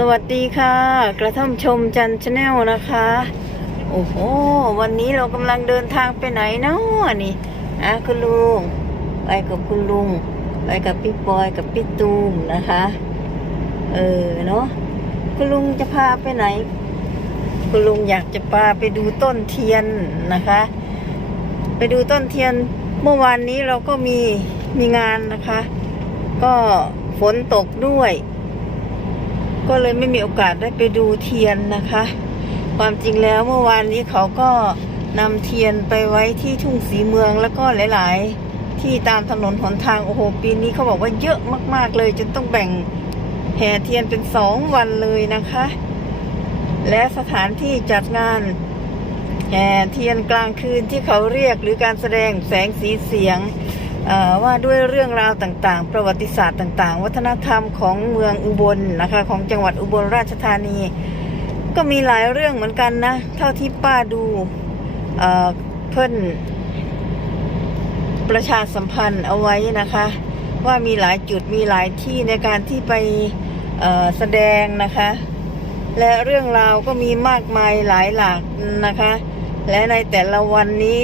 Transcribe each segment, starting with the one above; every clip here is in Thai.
สวัสดีค่ะ กระท่อมชมจันชาแนลนะคะ โอ้โห วันนี้เรากำลังเดินทางไปไหนเนาะนี่นะคุณลุงไปกับคุณลุงไปกับพี่ปอยกับพี่ตูมนะคะ เออเนาะคุณลุงจะพาไปไหน คุณลุงอยากจะพาไปดูต้นเทียนนะคะ ไปดูต้นเทียนเมื่อวานนี้เราก็มีมีงานนะคะ ก็ฝนตกด้วย ก็เลยไม่มีโอกาสได้ไปดูเทียนนะคะ ความจริงแล้วเมื่อวานนี้เขาก็นำเทียนไปไว้ที่ทุ่งสีเมืองแล้วก็หลาย ๆ ที่ตามถนนหนทางโอ้โหปีนี้เขาบอกว่าเยอะมาก ๆ เลยจนต้องแบ่งแห่เทียนเป็นสองวันเลยนะคะ และสถานที่จัดงานแห่เทียนกลางคืนที่เขาเรียกหรือการแสดงแสงสีเสียง ว่าด้วยเรื่องราวต่างๆ ประวัติศาสตร์ต่างๆ วัฒนธรรมของเมืองอุบลนะคะของจังหวัดอุบลราชธานี ก็มีหลายเรื่องเหมือนกันนะ เท่าที่ป้าดูเอ่อเพิ่นประชาสัมพันธ์เอาไว้นะคะ ว่ามีหลายจุดมีหลายที่ในการที่ไปแสดงนะคะ และเรื่องราวก็มีมากมายหลายหลากนะคะ และในแต่ละวันนี้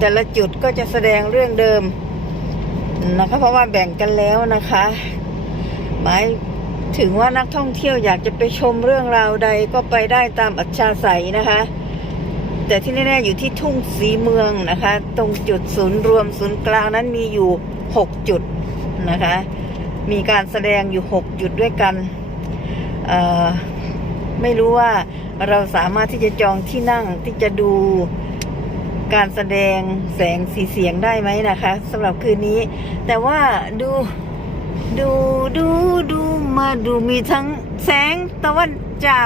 แต่ละจุดก็จะแสดงเรื่องเดิม นะคะ เพราะว่าแบ่งกันแล้วนะคะ หมายถึงว่านักท่องเที่ยวอยากจะไปชมเรื่องราวใดก็ไปได้ตามอัจฉริยนะคะ แต่ที่แน่ๆอยู่ที่ทุ่งสีเมืองนะคะ ตรงจุดศูนย์รวมศูนย์กลางนั้นมีอยู่ 6 จุดนะคะ มีการแสดงอยู่ 6 จุดด้วยกัน ไม่รู้ว่าเราสามารถที่จะจองที่นั่งที่จะดู การแสดงแสงสีเสียงได้ไหมนะคะสำหรับคืนนี้ แต่ว่าดูดูดูดูมาดูมีทั้งแสงตะวันจ่า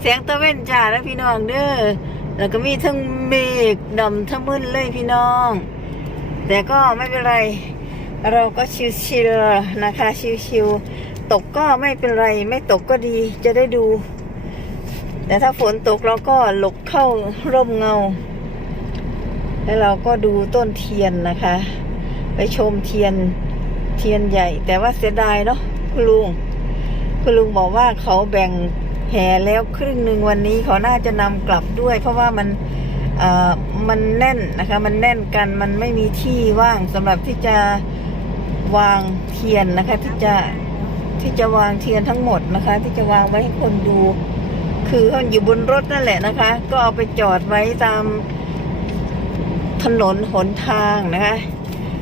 แสงตะเวนจ่าแล้วพี่น้องเด้อแล้วก็มีทั้งเมฆดำทั้งมึนเลยพี่น้อง แต่ก็ไม่เป็นไร เราก็ชิวๆนะคะ ชิวๆตกก็ไม่เป็นไร ไม่ตกก็ดีจะได้ดู แต่ถ้าฝนตกเราก็หลบเข้าร่มเงา แล้วเราก็ดูต้นเทียนนะคะ ไปชมเทียนเทียนใหญ่ แต่ว่าเสียดายเนาะคุณลุงคุณลุงบอกว่าเขาแบ่งแห่แล้วครึ่งหนึ่งวันนี้เขาน่าจะนำกลับด้วย เพราะว่ามันเอ่อมันแน่นนะคะ มันแน่นกันมันไม่มีที่ว่างสำหรับที่จะวางเทียนนะคะ ที่จะที่จะวางเทียนทั้งหมดนะคะ ที่จะวางไว้ให้คนดู คือเขาอยู่บนรถนั่นแหละนะคะ ก็เอาไปจอดไว้ตาม ถนนหนทางนะคะ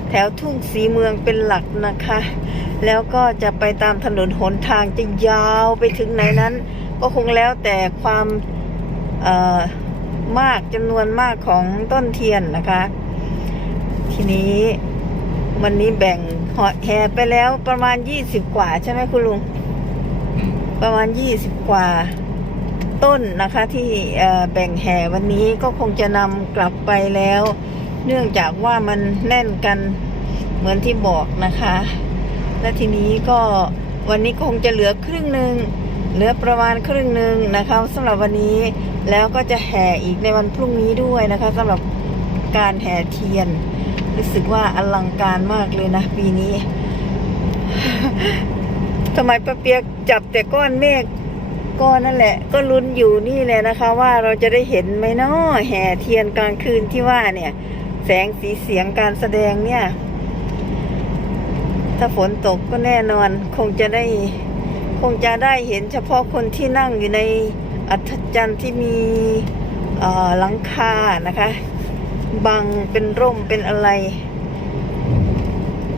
แถวทุ่งสีเมืองเป็นหลักนะคะ แล้วก็จะไปตามถนนหนทางจะยาวไปถึงไหนนั้น ก็คงแล้วแต่ความเอ่อมากจำนวนมากของต้นเทียนนะคะ ทีนี้วันนี้แบ่งหอแห่ไปแล้วประมาณยี่สิบกว่าใช่ไหมคุณลุง ประมาณยี่สิบกว่า ต้นนะคะที่แบ่งแห่วันนี้ก็คงจะนำกลับไปแล้ว เนื่องจากว่ามันแน่นกันเหมือนที่บอกนะคะ และทีนี้ก็วันนี้คงจะเหลือครึ่งหนึ่งเหลือประมาณครึ่งหนึ่งนะคะสำหรับวันนี้แล้วก็จะแห่อีกในวันพรุ่งนี้ด้วยนะคะสำหรับการแห่เทียน รู้สึกว่าอลังการมากเลยนะปีนี้ทำไมป้าเปียกจับแต่ก้อนเมฆ ก็นั่นแหละ ก็ลุ้นอยู่นี่แหละนะคะ ว่าเราจะได้เห็นไหมเนาะแห่เทียนกลางคืนที่ว่าเนี่ย แสงสีเสียงการแสดงเนี่ย ถ้าฝนตกก็แน่นอน คงจะได้ คงจะได้เห็นเฉพาะคนที่นั่งอยู่ในอัศจรรย์ที่มีหลังคานะคะบังเป็นร่มเป็นอะไร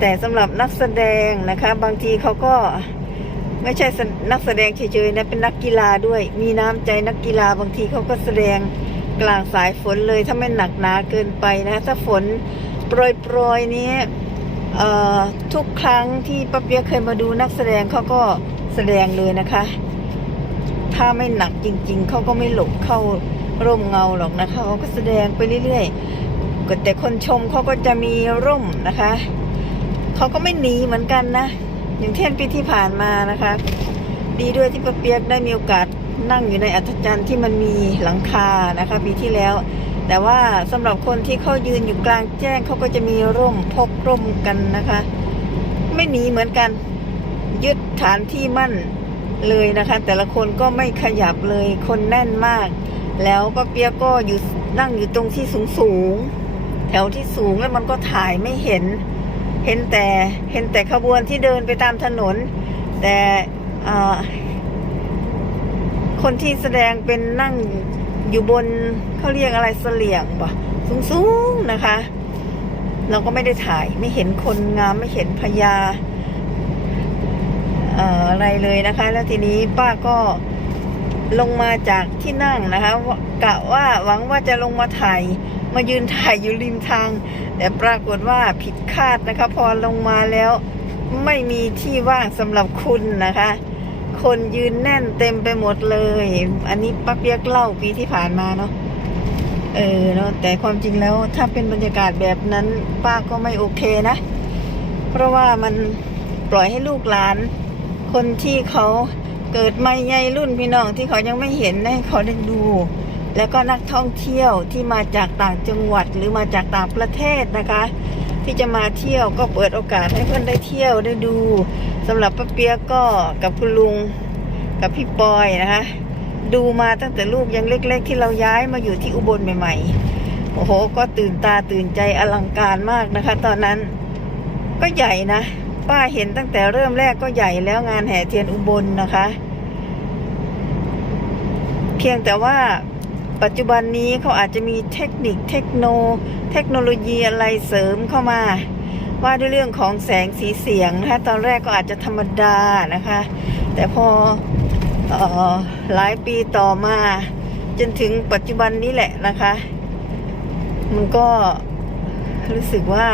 แต่สำหรับนักแสดงนะคะ บางทีเขาก็ ไม่ใช่นักแสดงเฉยๆนะเป็นนักกีฬาด้วย มีน้ำใจนักกีฬาบางทีเขาก็แสดงกลางสายฝนเลยถ้าไม่หนักหนาเกินไปนะ ถ้าฝนโปรยๆนี้ทุกครั้งที่ป้าเปียกเคยมาดูนักแสดงเขาก็แสดงเลยนะคะ ถ้าไม่หนักจริง ๆเขาก็ไม่หลบเข้าร่มเงาหรอกนะคะเขาก็แสดงไปเรื่อยๆแต่คนชมเขาก็จะมีร่มนะคะเขาก็ไม่หนีเหมือนกันนะ อย่างเช่นปีที่ผ่านมานะคะ ดีด้วยที่ป้าเปียกได้มีโอกาสนั่งอยู่ในอัศจรรย์ที่มันมีหลังคานะคะ ปีที่แล้ว แต่ว่าสำหรับคนที่เขายืนอยู่กลางแจ้งเขาก็จะมีร่มพกร่มกันนะคะ ไม่หนีเหมือนกัน ยึดฐานที่มั่นเลยนะคะ แต่ละคนก็ไม่ขยับเลยคนแน่นมาก แล้วป้าเปียกก็อยู่นั่งอยู่ตรงที่สูงสูงแถวที่สูงแล้วมันก็ถ่ายไม่เห็น เห็นแต่เห็นแต่ขบวนที่เดินไปตามถนน แต่คนที่แสดงเป็นนั่งอยู่บนเขาเรียกอะไรเสลี่ยงปะสูงๆนะคะ เราก็ไม่ได้ถ่ายไม่เห็นคนงามไม่เห็นพญาเอ่อะไรเลยนะคะ แล้วทีนี้ป้าก็ลงมาจากที่นั่งนะคะกะว่าหวังว่าจะลงมาถ่าย มายืนถ่ายอยู่ริมทาง แต่ปรากฏว่าผิดคาดนะคะ พอลงมาแล้ว ไม่มีที่ว่างสำหรับคุณนะคะ คนยืนแน่นเต็มไปหมดเลย อันนี้ป้าเปียกเล่าปีที่ผ่านมาเนาะเออเนาะแต่ความจริงแล้วถ้าเป็นบรรยากาศแบบนั้น ป้าก็ไม่โอเคนะ เพราะว่ามันปล่อยให้ลูกหลาน คนที่เขาเกิดไม่ใหญ่รุ่นพี่น้องที่เขายังไม่เห็นให้เขาได้ดู แล้วก็นักท่องเที่ยวที่มาจากต่างจังหวัดหรือมาจากต่างประเทศนะคะ ที่จะมาเที่ยวก็เปิดโอกาสให้เพื่อนได้เที่ยวได้ดูสำหรับป้าเปียกก็กับคุณลุงกับพี่ปอยนะคะ ดูมาตั้งแต่ลูกยังเล็ก ๆ ที่เราย้ายมาอยู่ที่อุบลใหม่ ๆ โอ้โห ก็ตื่นตาตื่นใจอลังการมากนะคะ ตอนนั้นก็ใหญ่นะ ป้าเห็นตั้งแต่เริ่มแรกก็ใหญ่แล้วงานแห่เทียนอุบลนะคะ เพียงแต่ว่า ปัจจุบันนี้เขาอาจจะมีเทคนิคเทคโน เทคโนโลยีอะไรเสริมเข้ามา ว่าด้วยเรื่องของแสงสีเสียงนะคะตอนแรกก็อาจจะธรรมดานะคะ แต่พอออหลายปีต่อมา จนถึงปัจจุบันนี้แหละนะคะ มันก็รู้สึกว่า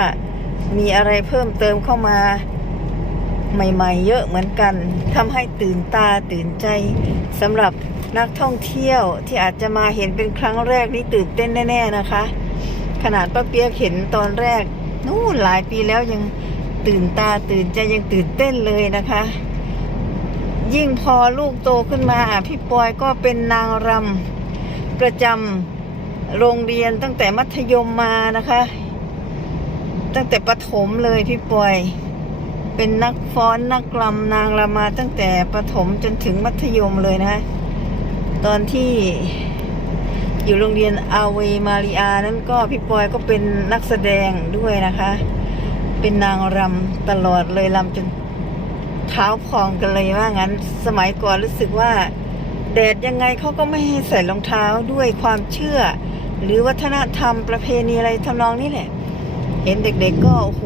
มีอะไรเพิ่มเติมเข้ามา ใหม่ๆ เยอะเหมือนกันทำให้ตื่นตาตื่นใจสำหรับนักท่องเที่ยวที่อาจจะมาเห็นเป็นครั้งแรกนี่ตื่นเต้นแน่ ๆนะคะ ขนาดป้าเปียกเห็นตอนแรกนู่นหลายปีแล้วยังตื่นตาตื่นใจยังตื่นเต้นเลยนะคะ ยิ่งพอลูกโตขึ้นมาพี่ปอยก็เป็นนางรำประจำโรงเรียนตั้งแต่มัธยมมานะคะ ตั้งแต่ประถมเลยพี่ปอย เป็นนักฟ้อนนักรำนางรำมาตั้งแต่ประถมจนถึงมัธยมเลยนะ ตอนที่อยู่โรงเรียนอาเวมาริอานั้นก็พี่ปอยก็เป็นนักแสดงด้วยนะคะ เป็นนางรำตลอดเลยรำจนเท้าพองกันเลยว่างั้น สมัยก่อนรู้สึกว่า แดดยังไงเขาก็ไม่ให้ใส่รองเท้าด้วยความเชื่อ หรือวัฒนธรรมประเพณีอะไรทำนองนี้แหละ เห็นเด็กๆก็โอ้โห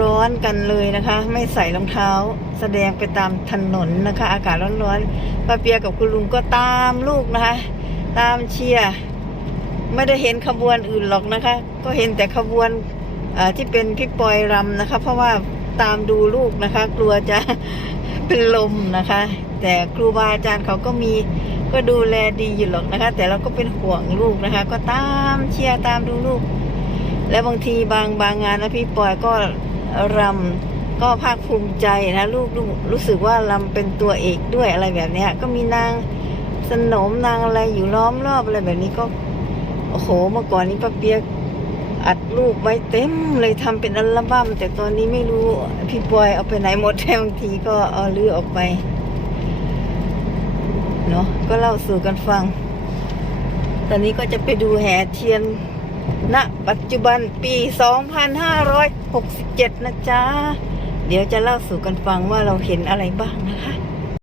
ร้อนกันเลยนะคะ ไม่ใส่รองเท้า แสดงไปตามถนนนะคะ อากาศร้อนๆป้าเปียกับคุณลุงก็ตามลูกนะคะ ตามเชียร์ไม่ได้เห็นขบวนอื่นหรอกนะคะ ก็เห็นแต่ขบวนที่เป็นพี่ปอยรำนะคะ เพราะว่าตามดูลูกนะคะ กลัวจะเป็นลมนะคะ แต่ครูบาอาจารย์เขาก็มีก็ดูแลดีอยู่หรอกนะคะ แต่เราก็เป็นห่วงลูกนะคะ ก็ตามเชียร์ตามดูลูก แล้วบางทีบางบางงานนะพี่ปอยก็รำก็ภาคภูมิใจนะลูกลูกรู้สึกว่ารำเป็นตัวเอกด้วยอะไรแบบเนี้ยก็มีนางสนมนางอะไรอยู่ล้อมรอบอะไรแบบนี้ก็โอ้โหเมื่อก่อนนี้ป้าเปียกอัดรูปไว้เต็มเลยทำเป็นอัลบั้มแต่ตอนนี้ไม่รู้พี่ปอยเอาไปไหนหมดบางทีก็เอาลือออกไปเนาะก็เล่าสู่กันฟัง ตอนนี้ก็จะไปดูแห่เทียน ณปัจจุบันปี 2567 นะจ๊ะ เดี๋ยวจะเล่าสู่กันฟังว่าเราเห็นอะไรบ้างนะคะ